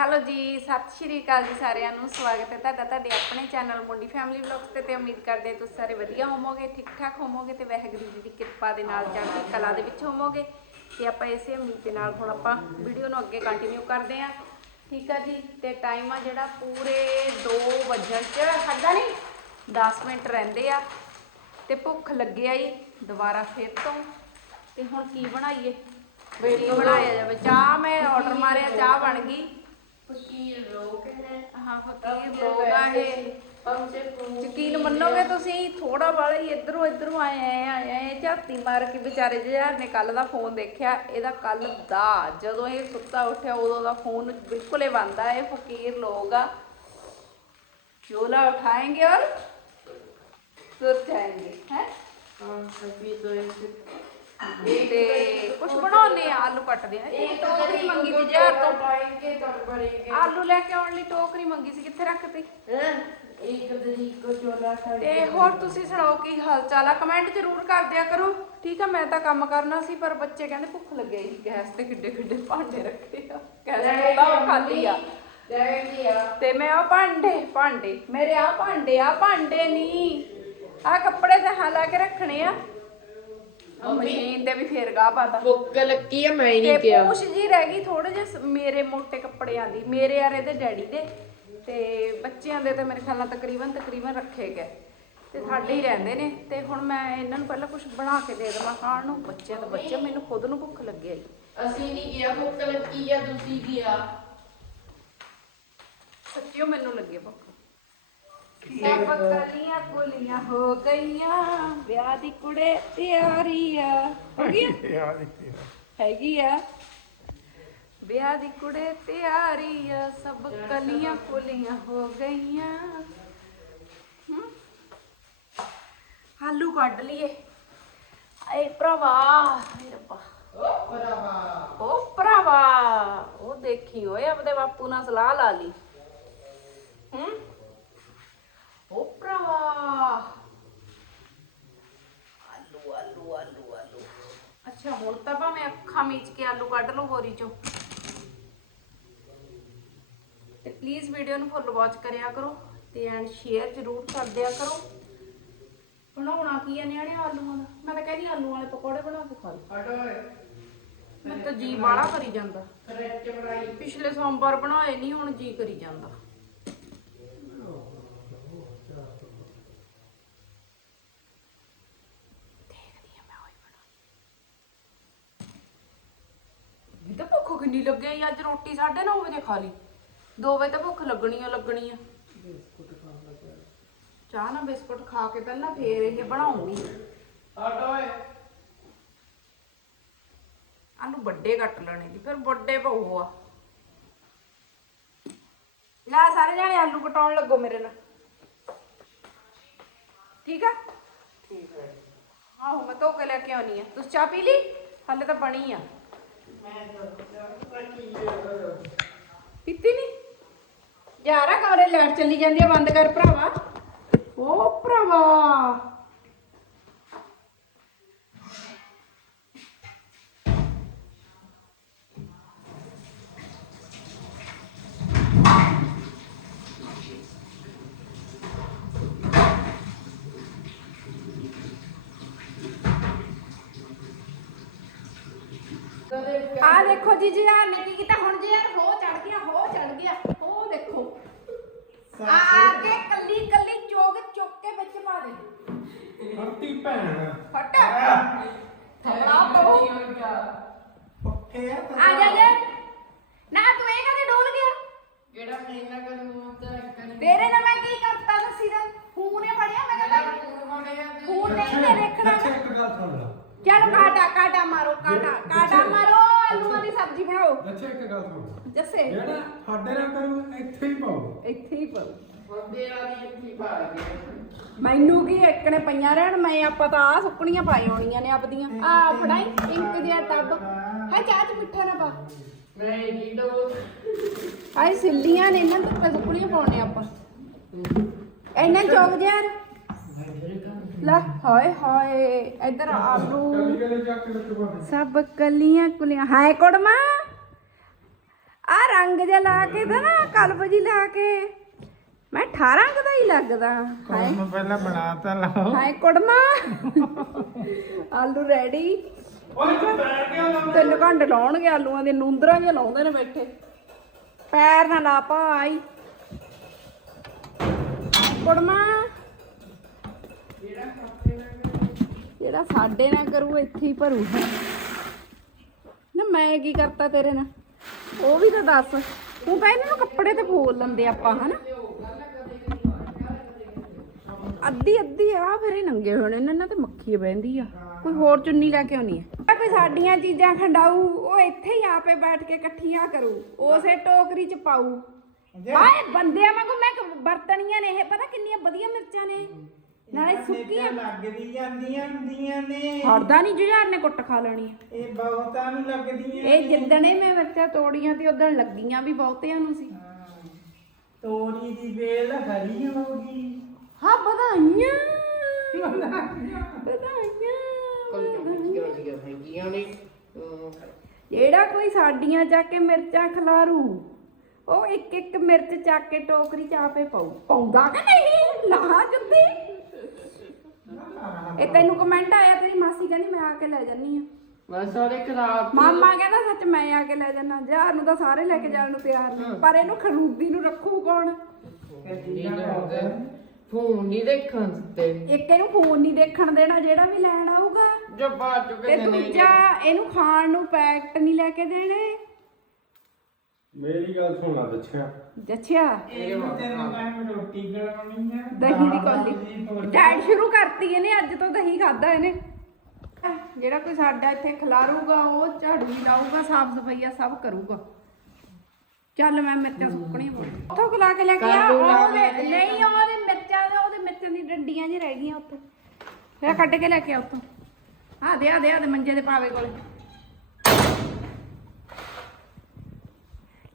Hello ਜੀ ਸਤਿ ਸ਼੍ਰੀ ਅਕਾਲ ਜੀ ਸਾਰਿਆਂ ਨੂੰ। ਸਵਾਗਤ ਹੈ ਤੁਹਾਡਾ ਤੁਹਾਡੇ ਆਪਣੇ ਚੈਨਲ ਮੁੰਡੀ ਫੈਮਿਲੀ ਵਲੌਗਸ ਤੇ ਤੇ ਉਮੀਦ ਕਰਦੇ ਤੁਸੀਂ ਸਾਰੇ ਵਧੀਆ ਹੋਵੋਗੇ ਠੀਕ ਠਾਕ ਹੋਵੋਗੇ ਤੇ ਵਾਹਿਗੁਰੂ ਜੀ ਦੀ ਕਿਰਪਾ ਦੇ ਨਾਲ ਚੜ੍ਹਦੀ ਕਲਾ ਦੇ ਵਿੱਚ ਹੋਵੋਗੇ। ਤੇ ਆਪਾਂ ਇਸੇ ਉਮੀਦ ਦੇ ਨਾਲ ਹੁਣ ਆਪਾਂ ਵੀਡੀਓ ਨੂੰ ਅੱਗੇ ਕੰਟੀਨਿਊ ਕਰਦੇ ਹਾਂ। ਠੀਕ ਆ ਜੀ ਤੇ ਟਾਈਮ ਆ ਜਿਹੜਾ ਪੂਰੇ 2 ਵਜਣ ਚ ਹੱਦਾ ਨਹੀਂ 10 ਮਿੰਟ ਰਹਿੰਦੇ ਆ। ਤੇ ਭੁੱਖ ਲੱਗਿਆ ਜੀ ਦੁਬਾਰਾ ਫਿਰ ਤੋਂ। ਤੇ ਹੁਣ ਕੀ ਬਣਾਈਏ? ਕੀ ਬਣਾਇਆ ਜਾਵੇ? ਚਾਹ ਮੈਂ ਆਰਡਰ ਮਾਰਿਆ ਚਾਹ ਬਣ ਗਈ। ਯਕੀਨ ਮੰਨੋਗੇ ਤੁਸੀਂ ਥੋੜਾ ਬਾਲਾ ਹੀ ਇਧਰੋਂ ਇਧਰੋਂ ਆਏ ਆਏ ਆਏ ਆਏ ਝਾਤੀ ਮਾਰ ਕੇ ਵਿਚਾਰੇ ਜਿਹੜਾ ਨੇ ਕੱਲ ਦਾ ਫੋਨ ਦੇਖਿਆ ਇਹਦਾ ਕੱਲ ਦਾ ਜਦੋਂ ਇਹ ਸੁੱਤਾ ਉੱਠਿਆ ਉਦੋਂ ਦਾ ਫੋਨ ਬਿਲਕੁਲ ਹੀ ਬੰਦ ਆ ਇਹ ਫਕੀਰ ਲੋਕ ਆ। ਚੋਲਾ ਉਠਾਏਗੇ ਔਰ सुर ਜਾਏਗੇ हैं हाँ अभी तो ऐसे ਤੇ ਕੁਝ ਬਣਾਉਨੇ ਆ ਆਲੂ ਕੱਟਦੇ ਆ। ਇਹ ਟੋਕਰੀ ਮੰਗੀ ਸੀ ਯਾਰ ਤੋਂ ਪਾਏਗੇ ਤੜਬੜੇਗੇ ਆਲੂ ਲੈ ਕੇ ਆਉਣ ਲਈ ਟੋਕਰੀ ਮੰਗੀ ਸੀ ਕਿੱਥੇ ਰੱਖਤੀ ਇੱਕ ਦਰੀਕ ਚੋਲਾ ਤੇ ਹੋਰ ਤੁਸੀਂ ਸੁਣਾਓ ਕੀ ਹਾਲਚਾਲ ਆ? ਕਮੈਂਟ ਜ਼ਰੂਰ ਕਰ ਦਿਆ ਕਰੋ। ਠੀਕ ਆ ਮੈਂ ਤਾਂ ਕੰਮ ਕਰਨਾ ਸੀ ਪਰ ਬੱਚੇ ਕਹਿੰਦੇ ਭੁੱਖ ਲੱਗਿਆ ਸੀ ਗੈਸ ਤੇ ਕਿੱਡੇ ਕਿੱਡੇ ਭਾਂਡੇ ਰੱਖੇ ਆ। ਗੈਸ ਤੇ ਖਾਲੀ ਆ। ਤੇ ਮੈਂ ਆ ਭਾਂਡੇ ਭਾਂਡੇ। ਮੇਰੇ ਆ ਭਾਂਡੇ ਆ ਭਾਂਡੇ ਨਹੀਂ ਆ ਕੱਪੜੇ ਤਾਂ ਹਾਂ ਕੇ ਰੱਖਣੇ ਆ। ਮਸ਼ੀਨ ਤੇ ਵੀ ਫੇਰ ਗਾ ਪਾਤਾ। ਬੁੱਕ ਲੱਗੀ ਆ ਮੈਂ ਨਹੀਂ ਕਿਹਾ। ਪੂਛ ਜੀ ਰਹਿ ਗਈ ਥੋੜੇ ਜਿਹਾ ਮੇਰੇ ਮੋਟੇ ਕੱਪੜਿਆਂ ਦੀ ਮੇਰੇ ਯਾਰ ਇਹਦੇ ਡੈਡੀ ਦੇ। ਤੇ ਬੱਚਿਆਂ ਦੇ ਤਾਂ ਮੇਰੇ ਖਿਆਲ ਨਾਲ ਤਕਰੀਬਨ ਤਕਰੀਬਨ ਰੱਖੇ ਗਏ। ਤੇ ਸਾਡੇ ਹੀ ਰਹਿੰਦੇ ਨੇ। ਤੇ ਹੁਣ ਮੈਂ ਇਹਨਾਂ ਨੂੰ ਪਹਿਲਾਂ ਕੁਝ ਬਣਾ ਕੇ ਦੇ ਦੇਵਾਂ ਖਾਣ ਨੂੰ। ਬੱਚਿਆਂ ਤੋਂ ਬੱਚੇ ਮੈਨੂੰ ਖੁਦ ਨੂੰ ਭੁੱਖ ਲੱਗਿਆ ਆਈ ਅਸੀਂ ਨਹੀਂ ਗਿਆ ਭੁੱਖ ਲੱਗੀ ਆ ਤੁਸੀਂ ਗਿਆ ਸੱਚਿਓ ਮੈਨੂੰ ਲੱਗੇ ਭੁੱਖ। ਸਭ ਕਲੀਆਂ ਕੁਲੀਆਂ ਹੋ ਗਈਆਂ। ਵਿਆਹ ਦੀ ਕੁੜੇ ਤਿਆਰੀ ਆ। ਹੋ ਗਈ ਆ? ਹੈਗੀ ਆ? ਵਿਆਹ ਦੀ ਕੁੜੇ ਤਿਆਰੀ ਆ। ਸਭ ਕਲੀਆਂ ਕੁਲੀਆਂ ਹੋ ਗਈਆਂ। ਹਮ? ਆਲੂ ਕੱਢ ਲਈਏ। ਏ ਭਰਾਵਾ ਏ ਰੱਬਾ। ਉਹ ਭਰਾਵਾ ਉਹ ਦੇਖੀ ਓਏ ਆਪਦੇ ਬਾਪੂ ਨਾਲ ਸਲਾਹ ਲਾ ਲਈ ਹੂੰ ਉਹ ਭਰਾਵਾ ਆਲੂ ਆਲੂ ਆਲੂ ਆਲੂ ਅੱਛਾ ਹੁਣ ਤਾਂ ਭਾਵੇਂ ਅੱਖਾਂ ਮੀਚ ਕੇ ਆਲੂ ਕੱਢ ਲਓ ਬੋਰੀ ਚੋਂ। ਤੇ ਪਲੀਜ਼ ਵੀਡੀਓ ਨੂੰ ਫੁੱਲ ਵਾਚ ਕਰਿਆ ਕਰੋ ਤੇ ਐਂਡ ਸ਼ੇਅਰ ਜ਼ਰੂਰ ਕਰ ਦਿਆ ਕਰੋ। ਬਣਾਉਣਾ ਕੀ ਆ ਨਿਆਣੇ ਆਲੂਆਂ ਦਾ? ਮੈਂ ਤਾਂ ਕਹਿੰਦੀ ਆਲੂ ਵਾਲੇ ਪਕੌੜੇ ਬਣਾ ਕੇ ਖਾ ਲਓ। ਮੈਂ ਤਾਂ ਜੀ ਬਾਲਾ ਕਰੀ ਜਾਂਦਾ। ਪਿਛਲੇ ਸੋਮਵਾਰ ਬਣਾਏ ਨਹੀਂ ਹੁਣ ਜੀ ਕਰੀ ਜਾਂਦਾ ਦੇਖਦੀ ਆ ਮੈਂ ਹੋਈ ਬਣਾ ਇਹ ਤਾਂ ਭੁੱਖ ਕਿੰਨੀ ਲੱਗੇ ਈ ਅੱਜ ਰੋਟੀ 9:30 ਵਜੇ ਖਾ ਲਈ। 2 ਵਜੇ ਤਾਂ ਭੁੱਖ ਲੱਗਣੀ ਓ ਲੱਗਣੀ ਆ। ਚਾਹ ਨਾ ਬਿਸਕੁਟ ਖਾ ਕੇ ਪਹਿਲਾਂ ਫੇਰ ਇਹ ਬਣਾਉਂਗੀ ਹਟੋ ਆਲੂ ਵੱਡੇ ਕੱਟ ਲੈਣੇ ਜੀ ਫਿਰ ਵੱਡੇ ਬਹੁ ਆ। ਲੈ ਸਾਰੇ ਜਾਣੇ ਆਲੂ ਕਟਾਉਣ ਲੱਗੋ ਮੇਰੇ ਨਾਲ। ਠੀਕ ਆ? ਠੀਕ ਹੈ ਆਹੋ ਮੈਂ ਧੋ ਕੇ ਲੈ ਕੇ ਆਉਣੀ ਆ। ਤੁਸੀਂ ਚਾਹ ਪੀ ਲਈ? ਹਾਲੇ ਤਾਂ ਬਣੀ ਆ। ਮੈਂ ਤਾਂ ਪੀਤੀ ਨਹੀਂ ਯਾਰਾ ਕਮਰੇ ਲਾਈਟ ਚੱਲੀ ਜਾਂਦੀ ਆ, ਬੰਦ ਕਰ ਭਰਾਵਾ। ਓ ਭਰਾਵਾ। ਆ ਦੇਖੋ ਜੀ ਜੀ ਆ ਨੇ ਕੀਤਾ ਹੁਣ ਜੀ ਯਾਰ ਹੋ ਚੜ ਗਿਆ ਹੋ ਚੜ ਗਿਆ ਉਹ ਦੇਖੋ। ਆ ਆ ਕੇ ਕੱਲੀ ਕੱਲੀ ਚੋਗ ਚੁੱਕ ਕੇ ਵਿੱਚ ਪਾ ਦੇ। ਹਰਤੀ ਭੈਣ। ਫਟ। ਥੋੜਾ ਪੋ ਪੱਕੇ ਆ। ਆ ਜਾ ਜਾ। ਨਾ ਤੂੰ ਇਹ ਕਦੇ ਡੋਲ ਗਿਆ? ਕਿਹੜਾ ਮਹੀਨਾ ਕਰੂ ਤਾਂ ਕਰੀ ਤੇਰੇ ਨਾਲ ਮੈਂ ਕੀ ਕਰਤਾ ਦੱਸੀ ਦਾ ਫੋਨ ਹੀ ਫੜਿਆ ਮੈਂ ਕਹਿੰਦਾ ਫੋਨ ਨਹੀਂ ਤੇ ਦੇਖਣਾ। ਅੱਛਾ ਇੱਕ ਗੱਲ ਸੁਣ ਲੈ। ਚਲੋ ਕਾਟਾ ਕਾਟਾ ਮਾਰੋ ਕਾਟਾ ਕਾਟਾ ਮਾਰੋ। ਆਲੂਆਂ ਦੀ ਸਬਜ਼ੀ ਬਣਾਓ। ਅੱਛਾ ਇੱਕ ਗੱਲ ਸੁਣ। ਜੱਸੇ। ਜਿਹੜਾ ਸਾਡੇ ਨਾਲ ਕਰੂ ਇੱਥੇ ਹੀ ਪਾਓ। ਇੱਥੇ ਹੀ ਪਾਓ। ਬੰਦੇ ਵਾਲੀ ਜੁੱਤੀ ਪਾ ਗਏ ਮੈਨੂੰ ਕੀ ਇੱਕ ਨੇ ਪਈਆਂ ਰਹਿਣ ਮੈਂ ਆਪਾਂ ਤਾਂ ਆ ਸੁੱਕਣੀਆਂ ਪਾਈ ਆਉਣੀਆਂ ਨੇ ਆਪਦੀਆਂ। ਆ ਫੜਾਈ ਪਿੰਕ ਜਿਹਾ ਟੱਬ ਹੈ ਚਾਹ ਚ ਮਿੱਠਾ ਨਾ ਪਾ। ਨਹੀਂ ਜੀ ਦੋ ਆਈ ਸਿੱਲੀਆਂ ਨੇ ਇਹਨਾਂ ਤੋਂ ਸੁੱਕਣੀਆਂ ਪਾਉਣੇ ਆਪਾਂ। ਇਹਨਾਂ ਚੌਕ ਜਿਹਾ ਲੈ ਹਾਏ ਹਾਏ ਇੱਧਰ ਆਲੂ ਸਭ ਕਲੀਆਂ ਕੁਲੀਆਂ ਹਾਏ ਕੁੜਮਾ। ਆ ਰੰਗ ਜਿਹਾ ਲਾ ਕੇ ਤਾਂ ਨਾ ਕਲਬ ਜੀ ਲਾ ਕੇ। ਮੈਂ 18 ਕੁ ਦਾ ਹੀ ਲੱਗਦਾ। ਹਾਏ। ਕੰਮ ਪਹਿਲਾਂ ਬਣਾ ਤਾਂ ਲਾਓ। ਹਾਏ ਕੁੜਮਾ। ਆਲੂ ਰੈਡੀ। ਓਏ ਤੂੰ ਬੈਠ ਗਿਆ ਨਾ। ਤਿੰਨ ਘੰਟੇ ਲਾਉਣਗੇ ਆਲੂਆਂ ਦੇ ਨੂੰਦਰਾਂ ਜਿਹਾ ਲਾਉਂਦੇ ਨੇ ਬੈਠੇ। ਪੈਰ ਨਾ ਲਾ ਪਾਈ ਕੁੜਮਾ। ਜਿਹੜਾ ਸਾਡੇ ਨਾਲ ਕਰੂ ਇੱਥੇ ਹੀ ਭਰੂ ਨਾ ਮੈਂ ਕੀ ਕਰਤਾ ਤੇਰੇ ਨਾਲ? ਉਹ ਵੀ ਤਾਂ ਦੱਸ। ਤੂੰ ਤਾਂ ਇਹਨਾਂ ਨੂੰ ਕੱਪੜੇ ਤੇ ਫੋਲ ਲੈਂਦੇ ਆਪਾਂ ਹਨਾ? ਅੱਧੀ ਅੱਧੀ ਆ ਫਿਰ ਇਹ ਨੰਗੇ ਹੋਣੇ ਨੇ ਇਹਨਾਂ ਤੇ ਮੱਖੀ ਬਹਿੰਦੀ ਆ। ਕੋਈ ਹੋਰ ਚੁੰਨੀ ਲੈ ਕੇ ਆਉਣੀ ਹੈ ਕੋਈ ਸਾਡੀਆਂ ਚੀਜ਼ਾਂ ਖੰਡਾਊ ਉਹ ਇੱਥੇ ਹੀ ਆਪੇ ਬੈਠ ਕੇ ਇਕੱਠੀਆਂ ਕਰੂ। ਉਸੇ ਟੋਕਰੀ ਚ ਪਾਊ। ਹਾਏ ਬੰਦਿਆਂ ਵਾਂਗੂ ਮੈਂ ਵਰਤਣੀਆਂ ਨੇ ਇਹ ਪਤਾ ਕਿੰਨੀਆਂ ਵਧੀਆ ਮਿਰਚਾਂ ਨੇ। ਨਾਲੇ ਸੁੱਕੀਆਂ ਲੱਗਦੀ ਜਾਂਦੀਆਂ ਹੁੰਦੀਆਂ ਨੇ। ਹੜਦਾ ਨਹੀਂ ਜੁਝਾਰ ਨੇ ਕੁੱਟ ਖਾ ਲੈਣੀ। ਇਹ ਬਹੁਤਾਂ ਨੂੰ ਲੱਗਦੀਆਂ ਇਹ ਜਿੱਦਣੇ ਮੈਂ ਮਿਰਚਾਂ ਤੋੜੀਆਂ ਤੇ ਉਦੋਂ ਲੱਗੀਆਂ ਵੀ ਬਹੁਤਿਆਂ ਨੂੰ ਸੀ। ਤੋਰੀ ਦੀ ਵੇਲ ਹਰੀ ਹੋ ਗਈ। ਹਾਂ ਵਧਾਈਆਂ। ਵਧਾਈਆਂ। ਹੈਗੀਆਂ ਨੇ ਜਿਹੜਾ ਕੋਈ ਸਾਡੀਆਂ ਚੱਕ ਕੇ ਮਿਰਚਾਂ ਖਲਾਰੂ ਉਹ ਇੱਕ ਇੱਕ ਮਿਰਚ ਚੱਕ ਕੇ ਟੋਕਰੀ ਚ ਆਪੇ ਪਾਉ ਪਾਉਂਦਾ ਕਿ ਨਹੀਂ? ਲਾ ਜੁੱਦੀ ਇਹ ਤੈਨੂੰ ਕਮੈਂਟ ਆਇਆ ਤੇਰੀ ਮਾਸੀ ਕਹਿੰਦੀ ਮੈਂ ਆ ਕੇ ਲੈ ਜਾਨੀ ਆ ਬਸ ਸਾਰੇ ਖਰਾਬ ਮਾਮਾ ਕਹਿੰਦਾ ਸੱਚ ਮੈਂ ਆ ਕੇ ਲੈ ਜਾਣਾ ਜਹਾਰ ਨੂੰ ਤਾਂ ਸਾਰੇ ਲੈ ਕੇ ਜਾਣ ਨੂੰ ਤਿਆਰ ਨੇ। ਪਰ ਇਹਨੂੰ ਖਰੂਦੀ ਨੂੰ ਰੱਖੂ ਕੌਣ? ਫੋਨ ਨਹੀਂ ਦੇਖਣ ਦਿੱਤੇ। ਇੱਕ ਇਹਨੂੰ ਫੋਨ ਨਹੀਂ ਦੇਖਣ ਦੇਣਾ ਜਿਹੜਾ ਵੀ ਲੈਣ ਆਊਗਾ। ਜੋ ਬਾਅਦ ਚ ਤੇ ਦੂਜਾ ਇਹਨੂੰ ਖਾਣ ਨੂੰ ਪੈਕਟ ਨਹੀਂ ਲੈ ਕੇ ਦੇਣੇ। ਮੇਰੀ ਗੱਲ ਸੁਣਾ ਦੱਛਿਆ। ਜੱਛਿਆ ਇਹ ਤੈਨੂੰ ਮੈਂ ਰੋਟੀ ਖਵਾਉਣੀ ਆ ਦਹੀਂ ਦੀ ਕੌਲੀ। ਡਾਈਟ ਸ਼ੁਰੂ ਕਰਤੀ ਇਹਨੇ ਅੱਜ ਤੋਂ ਦਹੀਂ ਖਾਦਾ ਇਹਨੇ। ਜਿਹੜਾ ਕੋਈ ਸਾਡਾ ਇੱਥੇ ਖਿਲਾਰੂਗਾ ਉਹ ਝਾੜੂ ਵੀ ਲਾਊਗਾ ਸਾਫ਼ ਸਫਾਈਆ ਸਭ ਕਰੂਗਾ। ਚੱਲ ਮੈਂ ਮਿਰਚਾਂ ਪਾਉਣੀ। ਉੱਥੋਂ ਖਲਾ ਕੇ ਲੈ ਕੇ ਆ ਉਹਦੇ ਨਹੀਂ ਉਹਦੇ ਮਿਰਚਾਂ ਦੇ ਉਹਦੇ ਮਿਰਚਾਂ ਦੀ ਡੰਡੀਆਂ ਜਿਹੀ ਰਹਿ ਗਈਆਂ ਉੱਥੇ। ਫਿਰ ਕੱਢ ਕੇ ਲੈ ਕੇ ਆ ਉੱਥੋਂ। ਆ ਦੇ ਆ ਦੇ ਆ ਦੇ ਮੰਜੇ ਦੇ ਪਾਵੇ ਕੋਲੇ।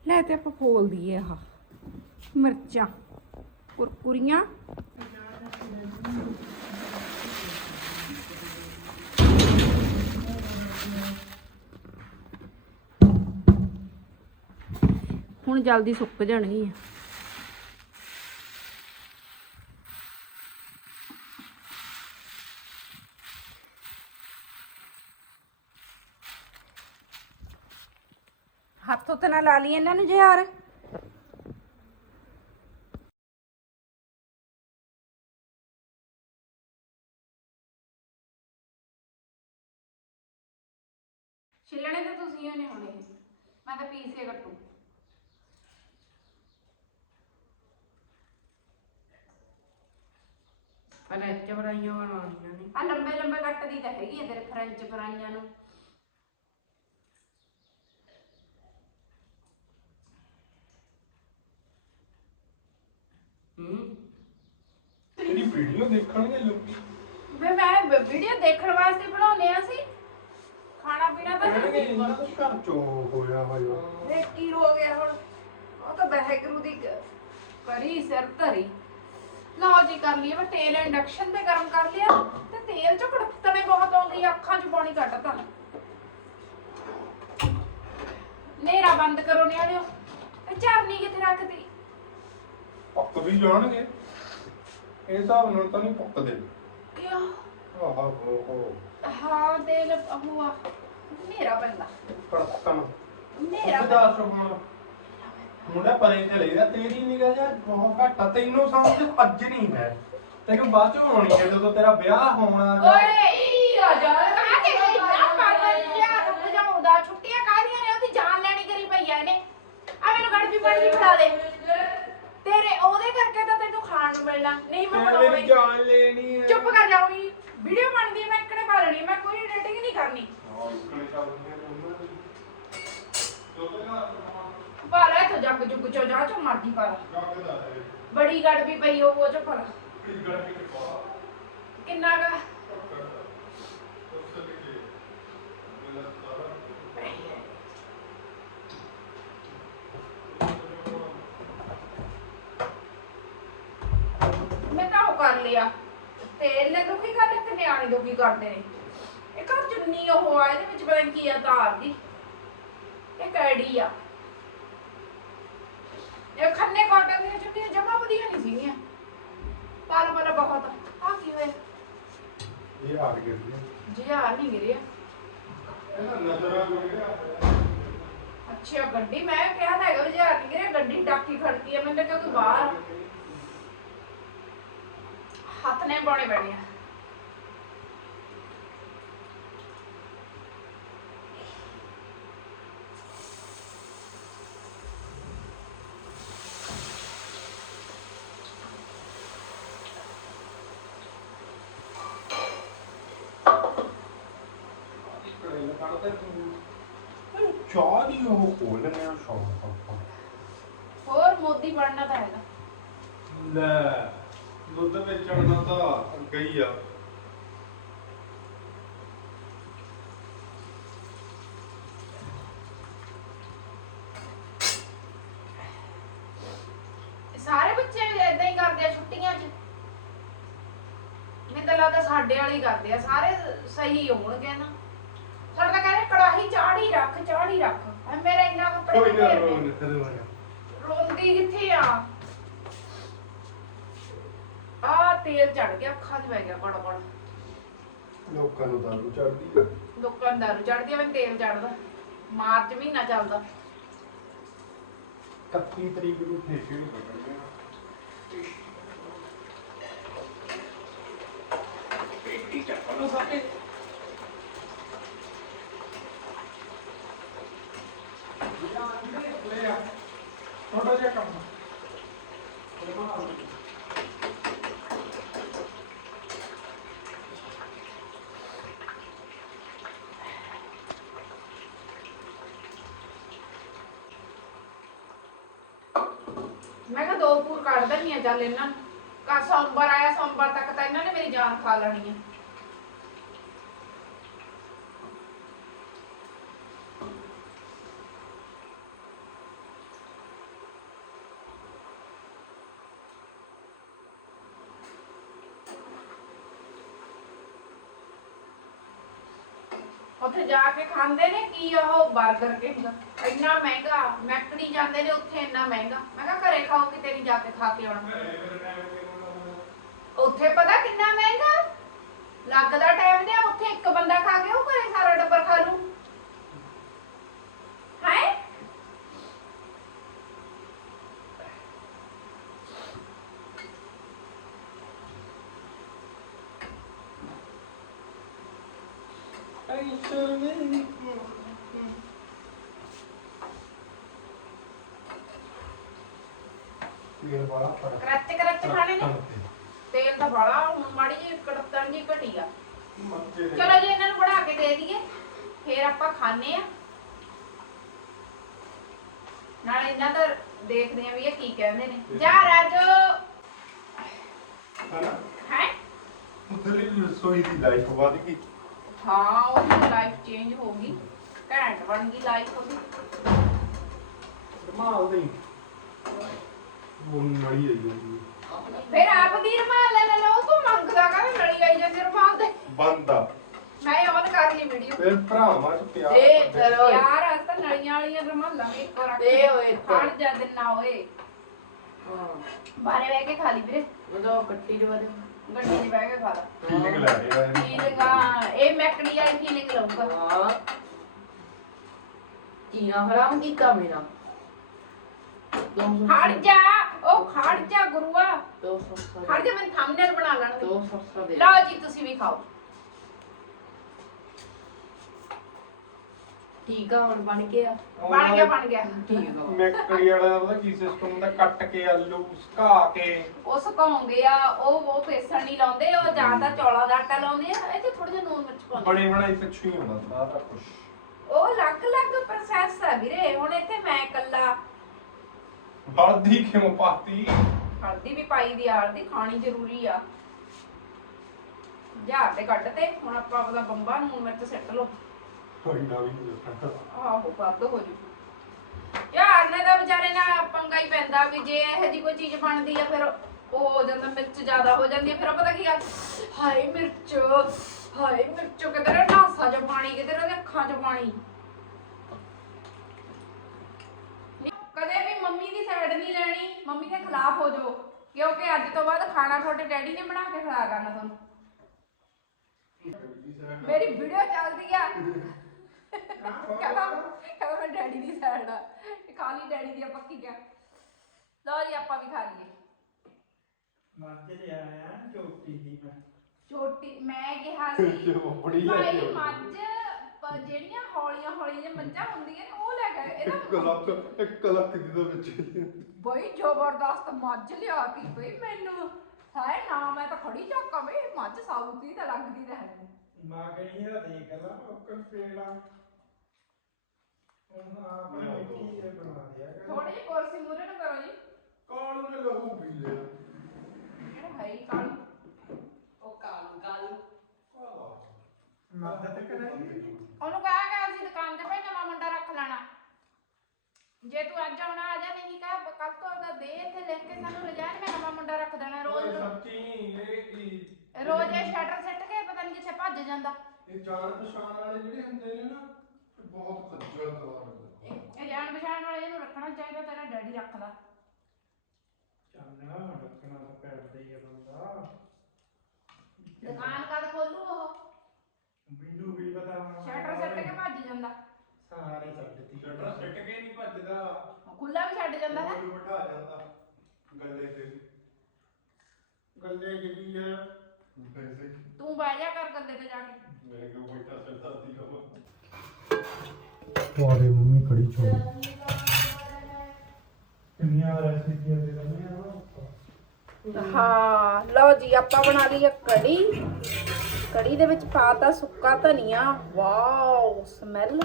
ਲੈ ਤੇ ਆਪਾਂ ਫੋਲ ਦਈਏ ਆਹ ਮਿਰਚਾਂ ਕੁਰਕੁਰੀਆਂ। ਹੁਣ ਜਲਦੀ ਸੁੱਕ ਜਾਣਗੀਆਂ। ਹੱਥ ਉੱਤੇ ਨਾਲ ਲਾ ਲਈ ਇਹਨਾਂ ਨੂੰ ਜੇ ਯਾਰ। ਛਿੱਲਣੇ ਤਾਂ ਤੁਸੀਂ ਹੋਣੇ ਹੁਣੇ। ਮੈਂ ਤਾਂ ਪੀਸੇ ਕੱਟੂ। ਪਹਿਲਾਂ ਚਵਰਾਈਆਂ ਬਣਾਉਣੀਆਂ ਨੇ। ਆ ਲੰਬੇ ਲੰਬੇ ਕੱਟਦੀ ਤਾਂ ਹੈਗੀ ਆ ਤੇਰੇ ਫਰੈਂਚ ਫਰਾਈਆਂ ਨੂੰ। ਵੀਡੀਓ ਦੇਖਣਗੇ ਲੋਕੀ। ਵੇ ਮੈਂ ਵੀਡੀਓ ਦੇਖਣ ਵਾਸਤੇ ਬਣਾਉਂਦੇ ਆ ਸੀ ਖਾਣਾ ਪੀਣਾ ਤਾਂ ਕਹਿਣਗੇ ਘਰ ਚੋਂ ਹੋਇਆ ਹੋਇਆ ਵੇ ਕੀ ਹੋ ਗਿਆ ਹੁਣ? ਉਹ ਤਾਂ ਵਾਹਿਗੁਰੂ ਦੀ ਕਰੀ ਸਿਰ ਧਰੀ। ਲਓ ਜੀ ਕਰ ਲਈਏ ਮੈਂ ਤੇਲ ਇੰਡਕਸ਼ਨ ਤੇ ਗਰਮ ਕਰ ਲਿਆ। ਤੇ ਤੇਲ ਚੋਂ ਕੜਤਣੇ ਬਹੁਤ ਆਉਂਦੀ ਅੱਖਾਂ 'ਚ ਪਾਣੀ ਕੱਢਤਾ। ਨੇਰਾ ਬੰਦ ਕਰੋ ਨਿਆਣਿਓ। ਝਰਨੀ ਕਿੱਥੇ ਰੱਖਦੀ ਪੱਕ ਵੀ ਜਾਣਗੇ। ਇਹ ਹਿਸਾਬ ਨਾਲ ਤਾਂ ਨਹੀਂ ਪੱਕਦੇ। ਕਿਉਂ? ਆਹ। ਹੋ ਹੋ ਹਾਂ ਤੇਲ ਉਹ ਆ। ਨੇਰਾ ਪੈਂਦਾ ਕੜਤਨ ਨੇਰਾ ਉਹ ਦੱਸ ਹੁਣ। ਮੁੰਡਾ ਪਰੇ ਚਲੇ ਗਿਆ ਤੇਰੀ ਨਿਗਾਹ ਜਾਂ ਬਹੁਤ ਘੱਟ ਆ। ਤੈਨੂੰ ਸਮਝ ਅੱਜ ਨਹੀਂ ਹੈ। ਤੈਨੂੰ ਬਾਅਦ ਚ ਹੋਣੀ ਹੈ ਜਦੋਂ ਤੇਰਾ ਵਿਆਹ ਹੋਣਾ ਜਾਂ- ਓਏ ਈ ਆ ਜਾ ਕਾ ਕੇ ਇੰਨਾ ਪਾਗਲ ਜਿਹਾ ਰੁਕ ਜਾਉਂਦਾ ਛੁੱਟੀਆਂ ਕਾਹਦੀਆਂ ਨੇ? ਉਹਦੀ ਜਾਨ ਲੈਣੀ ਕਰੀ ਪਈ ਆ ਇਹਨੇ। ਆ ਮੈਨੂੰ ਗੜਪੀ ਪਾਣੀ ਫੜਾ ਦੇ। ਤੇਰੇ ਉਹਦੇ ਕਰਕੇ ਤਾਂ ਤੈਨੂੰ ਖਾਣ ਨੂੰ ਮਿਲਣਾ। ਨਹੀਂ ਮੈਂ ਤੈਂ ਮੇਰੀ ਬਣਾਉਣੀ ਜਾਨ ਲੈਣੀ ਹੈ ਚੁੱਪ ਕਰ ਜਾਊਂਗੀ ਵੀਡੀਓ ਬਣਦੀ ਹੈ, ਮੈਂ ਇਕੜੇ ਪਾ ਲੈਣੀ ਹੈ, ਮੈਂ ਕੋਈ ਐਡੀਟਿੰਗ ਨਹੀਂ ਕਰਨੀ। ਹਾਂ, ਇਕੱਲੇ ਚੱਲਦੇ ਆ ਦੋਨੋਂ ਹੀ। ਪਾ ਲੈ ਤੋ ਜੱਗ ਜੁਗ ਚੋ ਜਾ ਚੋ ਮਰਜ਼ੀ ਪਾ ਲੈ। ਜੱਗਦਾ ਹੈ। ਬੜੀ ਗੜਪੀ ਪਈ ਉਹ ਉਹ ਚੋ ਪਾ ਲੈ। ਕਿੰਨਾ ਗਾ ਮੈਂ ਤਾਂ ਉਹ ਕਰ ਲਿਆ ਤੇਲ ਦੁਖੀ ਕਰ ਲਿਆ ਤੇ ਨਿਆਣੇ ਦੁਖੀ ਕਰਦੇ ਨੇ। ਇਹ ਘਰ ਚੁੰਨੀ ਉਹ ਆ ਇਹਦੇ ਵਿੱਚ ਪਤਾ ਨੀ ਕੀ ਆ ਤਾਰ ਦੀ। ਇਹ ਕੈੜੀ ਆ। ਇਹ ਖੰਨੇ ਕਾਟਨ ਦੀਆਂ ਚੁੰਨੀਆਂ ਜਮਾ ਵਧੀਆ ਨਹੀਂ ਸੀਗੀਆਂ। ਪਰ ਮਨ ਬਹੁਤ ਆ। ਕੀ ਹੋਇਆ? ਇਹ ਆ ਗਿਆ। ਜੀ ਆ ਨਹੀਂ ਗਿਰਿਆ। ਇਹਨਾਂ ਨਜ਼ਰਾਂ ਨੂੰ ਅੱਛਾ ਗੱਡੀ ਮੈਂ ਕਿਹਾ ਤਾਂ ਹੈਗਾ ਵੀ ਜੀ ਆ ਨਹੀਂ ਗਿਰਿਆ ਗੱਡੀ ਡਾਕੀ ਖੜਕੀ ਹੈ ਮੈਨੂੰ ਲੱਗਿਆ ਕਿ ਬਾਹਰ ਹੱਥ ਨੇ ਪਾਉਣੇ ਪੈਣੇ ਆ ਚਾਹ ਦੀ ਉਹ ਖੋਲਣੇ ਆ ਸ਼ੌਂਕ ਆਪਾਂ ਹੋਰ ਮੋਦੀ ਬਣਨਾ ਤਾਂ ਹੈਗਾ ਲੈ ਦੁੱਧ ਵੇਚਣ ਤਾਂ ਗਈ ਆ। ਸਾਰੇ ਬੱਚੇ ਇਦਾਂ ਹੀ ਕਰਦੇ ਆ ਛੁੱਟੀਆਂ 'ਚ। ਮੈਨੂੰ ਤਾਂ ਲੱਗਦਾ ਸਾਡੇ ਵਾਲੇ ਹੀ ਕਰਦੇ ਆ ਸਾਰੇ ਸਹੀ ਹੋਣਗੇ ਨਾ। ਸਾਡਾ ਤਾਂ ਕਹਿੰਦੇ ਕੜਾਹੀ ਚਾੜੀ ਰੱਖ ਚਾੜੀ ਰੱਖ। ਐ ਮੇਰਾ ਇੰਨਾ ਕੱਪੜੇ ਕੋਈ ਨਾ ਕਿੱਥੇ ਰੋ ਨੇ? ਨੇ ਕਦੇ ਹੋਇਆ ਰੋਂਦੀ ਕਿੱਥੇ ਆ ਆ ਤੇਲ ਚੜ ਗਿਆ ਅੱਖਾਂ 'ਚ ਪੈ ਗਿਆ ਬੜਾ ਬੜਾ ਲੋਕਾਂ ਨੂੰ ਦਾਰੂ ਚੜਦੀ ਆ। ਲੋਕਾਂ ਨੂੰ ਦਾਰੂ ਚੜਦੀ ਆ ਮੈਨੂੰ ਤੇਲ ਚੜਦਾ। ਮਾਰਚ ਮਹੀਨਾ ਚੱਲਦਾ। 31 ਤਰੀਕ ਨੂੰ ਪਕੜਦੇ ਆ? ਪੇਟੀ ਚੱਪਲ ਸਾਰੇ ਥੋੜਾ ਜਿਹਾ ਕੰਮ ਮੈਂ ਕਿਹਾ ਦੋ ਪੂਰ ਕੱਢ ਦਿੰਨੀ ਆ ਚੱਲ ਇਹਨਾਂ ਨੂੰ। ਕਾ ਸੋਮਵਾਰ ਆਇਆ, ਸੋਮਵਾਰ ਤੱਕ ਤਾਂ ਇਹਨਾਂ ਨੇ ਮੇਰੀ ਜਾਨ ਖਾ ਲੈਣੀ ਆ। ਉੱਥੇ ਜਾ ਕੇ ਖਾਂਦੇ ਨੇ, ਕੀ ਉਹ 버ਗਰ ਕਿੰਗ ਇੰਨਾ ਮਹਿੰਗਾ ਮੈਕਡੀ ਜਾਂਦੇ ਨੇ ਉੱਥੇ ਇੰਨਾ ਮਹਿੰਗਾ। ਮੈਂ ਕਿਹਾ ਘਰੇ ਖਾਓ ਕਿਤੇ ਨਹੀਂ ਜਾ ਕੇ ਖਾ ਕੇ ਆਉਣਾ? ਉੱਥੇ ਪਤਾ ਕਿੰਨਾ ਮਹਿੰਗਾ? ਲੱਗਦਾ ਟਾਈਮ ਦੇ ਉੱਥੇ ਇੱਕ ਬੰਦਾ ਖਾ ਕੇ ਉਹ ਘਰੇ ਸਾਰਾ ਟੱਬਰ ਖਾ ਲੂ ਹੈ ਤੇਲ ਵਾਲਾ ਫ਼ਰਕ ਕਰੱਚ ਕਰੱਚ ਖਾਣੇ ਨੇ? ਤੇਲ ਤਾਂ ਬੜਾ ਹੁਣ ਮਾੜੀ ਜਿਹੀ ਕੜਤਣ ਘਟੀ ਆ। ਚਲੋ ਜੀ ਇਹਨਾਂ ਨੂੰ ਬਣਾ ਕੇ ਦੇ ਦਈਏ। ਫੇਰ ਆਪਾਂ ਖਾਣੇ ਆ। ਨਾਲ ਇਹਨਾਂ ਦਾ ਦੇਖਦੇ ਆ ਵੀ ਇਹ ਕੀ ਕਹਿੰਦੇ ਨੇ। ਜਾ ਰਾਜੋ। ਹਨਾ? ਹੈ? ਉਧਰਲੀ ਰਸੋਈ ਦੀ ਲਾਈਫ ਵਧ ਗਈ। ਹਾਂ ਉਹਦੀ ਲਾਈਫ ਚੇਂਜ ਹੋ ਗਈ। ਘੈਂਟ ਬਣ ਗਈ ਲਾਈਫ ਉਹਦੀ। ਮਾਲ ਨਹੀਂ ਮੁੰਨ ਮੜੀ ਆਈ ਜਾਂਦੀ ਫਿਰ ਆਪ ਦੀ ਰਮਾਲ ਲੈ ਲੈ ਲਓ ਤੂੰ ਮੰਗਦਾ ਕਾ ਲੜੀ ਆਈ ਜਾਂਦੀ ਰਮਾਲ ਦੇ ਬੰਦਾ ਮੈਂ ਔਨ ਕਰ ਲਈ ਵੀਡੀਓ ਫਿਰ ਭਰਾਵਾਂ ਚ ਪਿਆਰ ਦੇ ਵੱਧਦਾ। ਫਿਰ ਓਏ। ਯਾਰ ਅੱਜ ਤਾਂ ਨਲੀਆਂ ਵਾਲੀਆਂ ਰਮਾਲਾਂ ਵੀ ਇੱਕੋ ਰੱਖ ਦੇ ਓਏ ਇੱਥੇ। ਖੜ ਜਾ ਦਿਨਾ ਓਏ। ਹਾਂ। ਬਾਰੇ ਬਹਿ ਕੇ ਖਾ ਲਈ ਵੀਰੇ। ਉਹਦਾ ਕੱਟੀ ਦੇ। ਬਾਰੇ ਗੱਡੀ 'ਚ ਬਹਿ ਕੇ ਖਾ ਲਾ। ਫੀਲਿੰਗ ਲੈ ਰਿਹਾ ਇਹਨੂੰ। ਫੀਲਿੰਗ ਆ ਇਹ ਮੈਕੜੀ ਵਾਲੀ ਫੀਲਿੰਗ ਲਊਗਾ ਹਾਂ। ਤੀਨਾ ਹਰਾਮ ਕੀਤਾ ਮੇਰਾ। ਦੋ ਸੌ ਖੜ ਜਾ ਉਹ ਖੜ ਜਾ ਗੁਰੂਆ। ਦੋ ਸੌ ਸੌ ਖੜ ਜਾ ਮੈਂ ਥੰਬਨੇਲ ਬਣਾ ਲੈਣ ਦੇ। ਦੋ ਸੌ ਸੌ ਦੇ। ਲਓ ਜੀ ਤੁਸੀਂ ਵੀ ਖਾਓ। ਠੀਕ ਆ ਹੁਣ ਬਣ ਗਿਆ। ਬਣ ਗਿਆ ਬਣ ਗਿਆ। ਠੀਕ ਆ। ਮੈਕੜੀ ਵਾਲਾ ਦਾ ਪਤਾ ਕੀ ਸਿਸਟਮ ਹੁੰਦਾ? ਕੱਟ ਕੇ ਆਲੂ ਸੁਕਾ ਕੇ। ਉਹ ਸੁਕਾਉਂਦੇ ਆ ਉਹ ਉਹ ਬੇਸਣ ਨਹੀਂ ਲਾਉਂਦੇ ਉਹ ਜ਼ਿਆਦਾ ਚੌਲਾਂ ਦਾ ਆਟਾ ਲਾਉਂਦੇ ਆ ਇਹ ਥੋੜਾ ਜਿਹਾ ਨੂਨ ਮਿਰਚ ਪਾਉਂਦੇ ਬਣੇ ਬਣਾਈ ਪਿੱਛੇ ਹੀ ਹੁੰਦਾ ਸਾਰਾ ਕੁਝ ਉਹ ਅਲੱਗ-ਅਲੱਗ ਪ੍ਰੋਸੈਸ ਆ ਵੀਰੇ ਹੁਣ ਇੱਥੇ ਮੈਂ ਇਕੱਲਾ। ਹਲਦੀ ਕਿਉਂ ਪਾਤੀ? ਹਲਦੀ ਵੀ ਪਾਈ ਦੀ ਆ ਹਲਦੀ ਖਾਣੀ ਜ਼ਰੂਰੀ ਆ। ਜਾ ਤੇ ਕੱਢ ਤੇ ਹੁਣ ਆਪਾਂ ਆਪਦਾ ਬੰਬਾ ਨੂਨ ਮਿਰਚ ਸਿੱਟ ਲਓ। ਕੋਈ ਨਾ ਵੀ ਨਹੀਂ ਦੱਸਣਾ ਆਹੋ, ਵੱਧ ਹੋ ਜੂ। ਯਾਰ ਨੇ ਤਾਂ ਵਿਚਾਰੇ ਨਾਲ ਪੰਗਾ ਹੀ ਪੈਂਦਾ ਵੀ ਜੇ ਇਹੋ ਜੀ ਕੋਈ ਚੀਜ਼ ਬਣਦੀ ਆ, ਫਿਰ ਉਹ ਹੋ ਜਾਂਦਾ, ਮਿਰਚ ਜ਼ਿਆਦਾ ਹੋ ਜਾਂਦੀ ਆ, ਫਿਰ ਉਹ ਪਤਾ ਕੀ ਆ? ਹਾਏ, ਮਿਰਚ ਹਾਏ, ਮਿਰਚ ਕਿਧਰੇ ਨਾਸਾ ਚ ਪਾਣੀ, ਕਿਧਰੇ ਉਹਦੇ ਅੱਖਾਂ ਚ ਪਾਣੀ। ਕਦੇ ਵੀ ਮੰਮੀ ਦੀ ਸਾਈਡ ਨਹੀਂ ਲੈਣੀ, ਮੰਮੀ ਦੇ ਖਿਲਾਫ ਹੋ ਜਾਓ। ਕਿਉਂਕਿ ਅੱਜ ਤੋਂ ਬਾਅਦ ਖਾਣਾ ਤੁਹਾਡੇ ਡੈਡੀ ਨੇ ਬਣਾ ਕੇ ਖਿਲਾ ਕਰਨਾ ਤੁਹਾਨੂੰ। ਮੇਰੀ ਵੀਡੀਓ ਚੱਲਦੀ ਆ। ਕਹਿੰਦਾ ਕਹਿੰਦਾ ਮੈਂ ਡੈਡੀ ਦੀ ਸਾਈਡ ਆ। ਇਹ ਖਾ ਲਈ ਡੈਡੀ ਦੀ ਆ ਪੱਕੀ ਗਿਆ ਲਓ ਜੀ ਆਪਾਂ ਵੀ ਖਾ ਲਈਏ। ਮੱਝ ਲਿਆ ਆ ਛੋਟੀ ਦੀ ਮੈਂ। ਛੋਟੀ ਮੈਂ ਕਿਹਾ ਸੀ ਬੜੀ ਭਾਈ। ਮੱਝ ਪ- ਜਿਹੜੀਆਂ ਹੌਲੀਆਂ ਹੌਲੀਆਂ ਜਿਹੀਆਂ ਮੱਝਾਂ ਹੁੰਦੀਆਂ ਨੇ ਉਹ ਲੈ ਗਏ ਇੱਕ ਇਹਦਾ ਲੱਖ ਇੱਕ ਲੱਖ ਦੀ ਤਾਂ ਵਿੱਚ ਬਈ ਜ਼ਬਰਦਸਤ ਮੱਝ ਲਿਆਤੀ ਬਈ ਮੈਨੂੰ। ਹਾਏ ਨਾ ਮੈਂ ਤਾਂ ਖੜੀ ਝਾਕਾਂ ਬਈ ਮੱਝ ਸਾਊਤੀ ਤਾਂ ਲੱਗਦੀ ਤਾਂ ਹੈ ਮਾਂ ਕਹਿੰਦੀ ਇਹਦਾ ਦੇਖ ਲਾ ਉਹ ਕੰਪੇੜਾ ਹੁਣ ਆਪਣੇ ਮਿੱਟੀ ਦੇ ਬਣਾ ਦਿਆ ਕਰ ਥੋੜੀ ਜਿਹੀ ਕੁਰਸੀ ਮੂਰੇ ਨੂੰ ਕਰੋ ਜੀ। ਕਾਲੂ ਨੇ ਲਹੂ ਪੀ ਲਿਆ ਕਿਹੜਾ ਭਾਈ ਕਾਲੂ। ਉਹ ਕਾਲੂ ਕਾਲੂ। ਮਦਦ ਕਰਾਈ ਉਹਨੂੰ ਕਹਾ ਗਿਆ ਸੀ ਦੁਕਾਨ ਤੇ ਭਾਈ ਨਵਾਂ ਮੁੰਡਾ ਰੱਖ ਲੈਣਾ। ਜੇ ਤੂੰ ਅੱਜ ਆਉਣਾ ਆ ਜਾ ਨਹੀਂ ਕਹਾ ਕੱਲ ਤੋਂ ਉਹਦਾ ਦੇ ਇੱਥੇ ਲਿਖ ਕੇ ਸਾਨੂੰ ਲਿਜਾ ਮੈਂ ਨਵਾਂ ਮੁੰਡਾ ਰੱਖ ਦੇਣਾ ਓਏ ਰੋਜ਼। ਸੱਚੀ ਇਹ ਕੀ? ਰੋਜ਼ ਇਹ ਸ਼ਟਰ ਸਿੱਟ ਕੇ ਪਤਾ ਨਹੀਂ ਕਿੱਥੇ ਭੱਜ ਜਾਂਦਾ। ਇਹ ਜਾਣ ਪਛਾਣ ਵਾਲੇ ਜਿਹੜੇ ਹੁੰਦੇ ਨੇ ਨਾ ਬਹੁਤ ਖੱਜਲ ਖਵਾਰ ਇਹ ਜਾਣ ਪਛਾਣ ਵਾਲੇ ਨੂੰ ਰੱਖਣਾ ਚਾਹੀਦਾ ਤੇਰਾ ਡੈਡੀ ਰੱਖਦਾ। ਚਾਨਣਾ ਰੱਖਣਾ ਤਾਂ ਪੈਦਾ ਹੀ ਆ ਬੰਦਾ। ਦੁਕਾਨ ਕਦ ਖੋਲੂ ਉਹ? ਮੈਨੂੰ ਵੀ ਪਤਾ ਹੁਣ ਸ਼ਟਰ ਸਿੱਟ ਕੇ ਭੱਜ ਜਾਂਦਾ। ਸਾਰੇ ਛੱਡਤੀ ਸ਼ਟਰ ਸਿੱਟ ਕੇ ਨਹੀਂ ਭੱਜਦਾ। ਖੁੱਲਾ ਵੀ ਛੱਡ ਜਾਂਦਾ ਹੈ ਉਹ ਬਿਠਾ ਜਾਂਦਾ। ਗੱਲੇ ਤੇ ਗੱਲੇ ਜਿਹੜੀ ਆ। ਪੈਸੇ। ਤੂੰ ਬਹਿ ਜਾ ਕਰ ਗੱਦੇ ਤੇ ਜਾ ਕੇ। ਮੇਰੇ ਕੋਲ ਬੈਠਾ ਸਿਰਦਾ ਸੀ ਕਮ ਤੁਹਾਡੇ ਮੰਮੀ ਕੜੀ ਚੋਲ। ਕਿੰਨੀਆਂ ਰੈਸਿਪੀਆਂ ਦੇ ਦਿੰਦੇ ਹਾਂ, ਲਓ ਜੀ, ਆਪਾਂ ਬਣਾ ਲਈ ਆ ਕੜੀ। ਕੜੀ ਦੇ ਵਿੱਚ ਪਾਤਾ ਸੁੱਕਾ ਧਨੀਆ। ਵਾਓ ਸਮੈਲ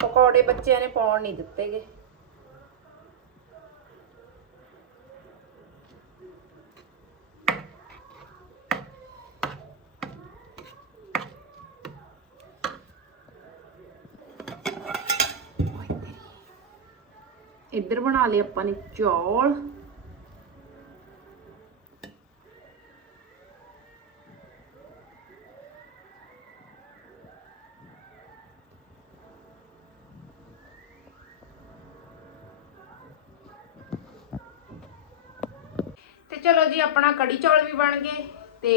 ਪਕੌੜੇ ਬੱਚਿਆਂ ਨੇ ਪਾਉਣ ਨਹੀਂ ਦਿੱਤੇਗੇ। ਇੱਧਰ ਬਣਾ ਲਏ ਆਪਾਂ ਨੇ ਚੌਲ। ਤੇ ਚਲੋ ਜੀ, ਆਪਣਾ ਕੜੀ ਚੌਲ ਵੀ ਬਣ ਗਏ ਤੇ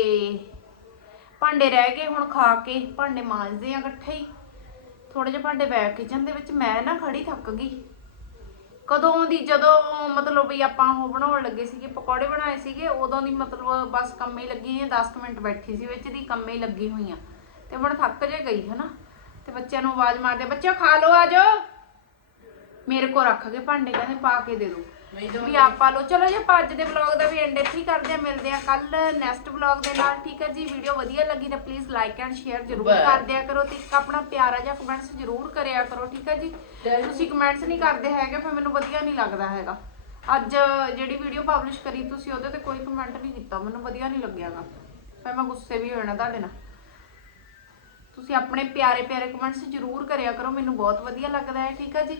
ਭਾਂਡੇ ਰਹਿ ਗਏ ਹੁਣ ਖਾ ਕੇ। ਭਾਂਡੇ ਮਾਂਜਦੇ ਆ ਇਕੱਠੇ ਹੀ। ਥੋੜੇ ਜਿਹੇ ਭਾਂਡੇ ਬੈਕ ਕਿਚਨ ਦੇ ਵਿੱਚ ਮੈਂ ਨਾ ਖੜੀ ਥੱਕ ਗਈ। ਕਦੋਂ ਦੀ, ਜਦੋਂ ਮਤਲਬ ਵੀ ਆਪਾਂ ਉਹ ਬਣਾਉਣ ਲੱਗੇ ਸੀਗੇ, ਪਕੌੜੇ ਬਣਾਏ ਸੀਗੇ, ਉਦੋਂ ਦੀ ਮਤਲਬ ਬਸ ਕੰਮੇ ਹੀ ਲੱਗੀ ਹਾਂ 10 ਕੁ ਮਿੰਟ ਬੈਠੀ ਸੀ ਵਿੱਚ ਦੀ, ਕੰਮੇ ਹੀ ਲੱਗੀ ਹੋਈਆਂ। ਤੇ ਹੁਣ ਥੱਕ ਜੇ ਗਈ, ਹਨਾ? ਤੇ ਬੱਚਿਆਂ ਨੂੰ ਆਵਾਜ਼ ਮਾਰਦੇ ਬੱਚਿਓ ਖਾ ਲਓ ਆਜੋ ਮੇਰੇ ਕੋ ਰੱਖ ਕੇ ਭਾਂਡੇ ਕਹਿੰਦੇ ਪਾ ਕੇ ਦੇ ਦਿਓ ਵੀ ਆਪਾਂ ਲੋ ਚਲੋ ਜੀ ਆਪਾਂ ਅੱਜ ਦੇ ਵਲੌਗ ਦਾ ਵੀ ਐਂਡ ਇੱਥੇ ਹੀ ਕਰਦੇ ਆ ਮਿਲਦੇ ਆ ਕੱਲ ਨੈਕਸਟ ਵਲੌਗ ਦੇ ਨਾਲ। ਠੀਕ ਹੈ ਜੀ ਵੀਡੀਓ ਵਧੀਆ ਲੱਗੀ ਤਾਂ ਪਲੀਜ਼ ਲਾਈਕ ਐਂਡ ਸ਼ੇਅਰ ਜ਼ਰੂਰ. ਕਰ ਦਿਆ ਕਰੋ ਤੇ ਇੱਕ ਆਪਣਾ ਪਿਆਰਾ ਜਿਹਾ ਕਮੈਂਟਸ ਜ਼ਰੂਰ ਕਰਿਆ ਕਰੋ ਠੀਕ ਹੈ ਜੀ? ਤੁਸੀਂ ਕਮੈਂਟਸ ਨਹੀਂ ਕਰਦੇ ਹੈਗੇ ਫਿਰ ਮੈਨੂੰ ਵਧੀਆ ਨਹੀਂ ਲੱਗਦਾ ਹੈਗਾ। ਅੱਜ ਜਿਹੜੀ ਵੀਡੀਓ ਪਬਲਿਸ਼ ਕਰੀ ਤੁਸੀਂ ਉਹਦੇ ਤੇ ਕੋਈ ਕਮੈਂਟ ਨਹੀਂ ਕੀਤਾ ਮੈਨੂੰ ਵਧੀਆ ਨਹੀਂ ਲੱਗਿਆਗਾ। ਫਿਰ ਮੈਂ ਗੁੱਸੇ ਵੀ ਹੋ ਜਾਣਾ ਤੁਹਾਡੇ ਨਾਲ। ਤੁਸੀਂ ਆਪਣੇ ਪਿਆਰੇ ਪਿਆਰੇ ਕਮੈਂਟਸ ਜ਼ਰੂਰ ਕਰਿਆ ਕਰੋ ਮੈਨੂੰ ਬਹੁਤ ਵਧੀਆ ਲੱਗਦਾ ਹੈ ਠੀਕ ਹੈ ਜੀ?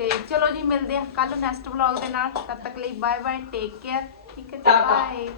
ਤੇ ਚਲੋ ਜੀ ਮਿਲਦੇ ਆ ਕੱਲ ਨੈਕਸਟ ਵਲੌਗ ਦੇ ਨਾਲ। ਤਦ ਤੱਕ ਲਈ ਬਾਏ ਬਾਏ ਟੇਕ ਕੇਅਰ ਠੀਕ ਹੈ। ਬਾਏ